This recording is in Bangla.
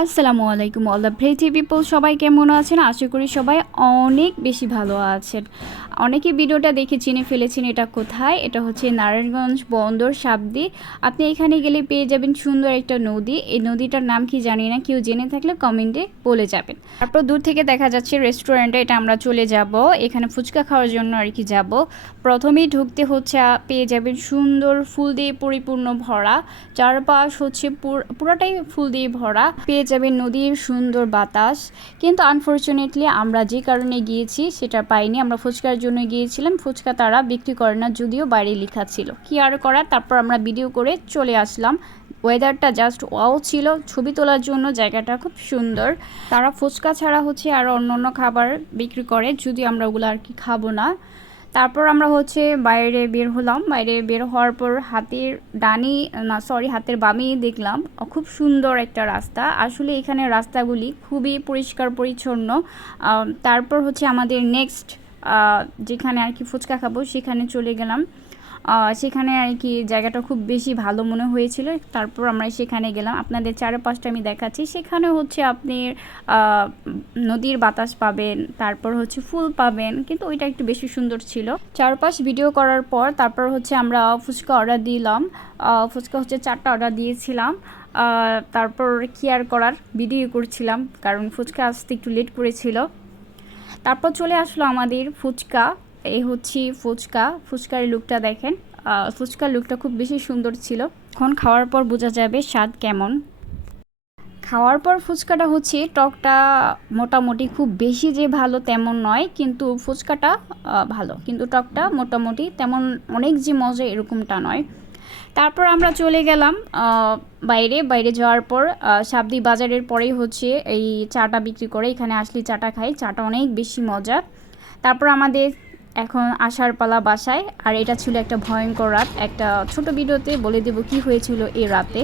আসসালামু আলাইকুম অল দ্য ভ্রেটি পিপল সবাই কেমন আছেন? আশা করি সবাই অনেক বেশি ভালো আছেন। অনেকে ভিডিওটা দেখে চিনে ফেলেছেন এটা কোথায়? এটা হচ্ছে নারায়ণগঞ্জ বন্দর সাবদি। আপনি এখানে গেলে পেয়ে যাবেন সুন্দর একটা নদী। এই নদীটার নাম কি জানি না, কেউ জেনে থাকলে কমেন্টে বলে যাবেন। তারপর দূর থেকে দেখা যাচ্ছে রেস্টুরেন্টে এটা আমরা চলে যাব। এখানে ফুচকা খাওয়ার জন্য আর কি যাব। প্রথমেই ঢুকতে হচ্ছে পেয়ে যাবেন সুন্দর ফুল দিয়ে পরিপূর্ণ ভরা। চারপাশ হচ্ছে পুর- পুরোটাই ফুল দিয়ে ভরা। পেয়ে যাবেন নদীর সুন্দর বাতাস। কিন্তু আনফর্চুনেটলি আমরা যে কারণে গিয়েছি সেটা পাইনি। আমরা ফুচকার জন্য গিয়েছিলাম। ফুচকা তারা বিক্রি করে না, যদিও বাইরে লেখা ছিল। কি আর করার? তারপর আমরা ভিডিও করে চলে আসলাম। ওয়েদারটা জাস্ট ওয়াও ছিল। ছবি তোলার জন্য জায়গাটা খুব সুন্দর। তারা ফুচকা ছাড়া হচ্ছে আর অন্য অন্য খাবার বিক্রি করে। যদি আমরা ওগুলো আর কি খাব না। তারপর আমরা হচ্ছে বাইরে বের হলাম। বাইরে বের হওয়ার পর হাতের ডানি, না সরি হাতের বামেই দেখলাম, খুব সুন্দর একটা রাস্তা। আসলে এখানে রাস্তাগুলি খুবই পরিষ্কার পরিচ্ছন্ন। তারপর হচ্ছে আমাদের নেক্সট যেখানে আর কি ফুচকা খাব সেখানে চলে গেলাম। সেখানে আর কি জায়গাটা খুব বেশি ভালো মনে হয়েছিল। তারপর আমরা সেখানে গেলাম। আপনাদের চারপাশটা আমি দেখাচ্ছি। সেখানে হচ্ছে আপনি নদীর বাতাস পাবেন, তারপর হচ্ছে ফুল পাবেন, কিন্তু ওইটা একটু বেশি সুন্দর ছিল। চারপাশ ভিডিও করার পর তারপর হচ্ছে আমরা ফুচকা অর্ডার দিলাম। ফুচকা হচ্ছে চারটা অর্ডার দিয়েছিলাম। তারপর কি আর করার? ভিডিও করছিলাম, কারণ ফুচকা আসতে একটু লেট করেছিল। তারপর চলে আসলো আমাদের ফুচকা। এই হচ্ছে ফুচকা, ফুচকার লুকটা দেখেন। ফুচকার লুকটা খুব বেশি সুন্দর ছিল। এখন খাওয়ার পর বোঝা যাবে স্বাদ কেমন। খাওয়ার পর ফুচকাটা হচ্ছে টকটা মোটামুটি খুব বেশি যে ভালো তেমন নয়, কিন্তু ফুচকাটা ভালো। কিন্তু টকটা মোটামুটি তেমন অনেক যে মজা এরকমটা নয়। তারপর আমরা চলে গেলাম বাইরে। বাইরে যাওয়ার পর সাবদি বাজারের পরেই হচ্ছে এই চাটা বিক্রি করে এখানে আসলে চাটা খাই। চাটা অনেক বেশি মজা তারপর আমাদের এখন আসার পালা বাসায়। আর এটা ছিল একটা ভয়ঙ্কর রাত। একটা ছোট ভিডিওতে বলে দেব কি হয়েছিল এই রাতে।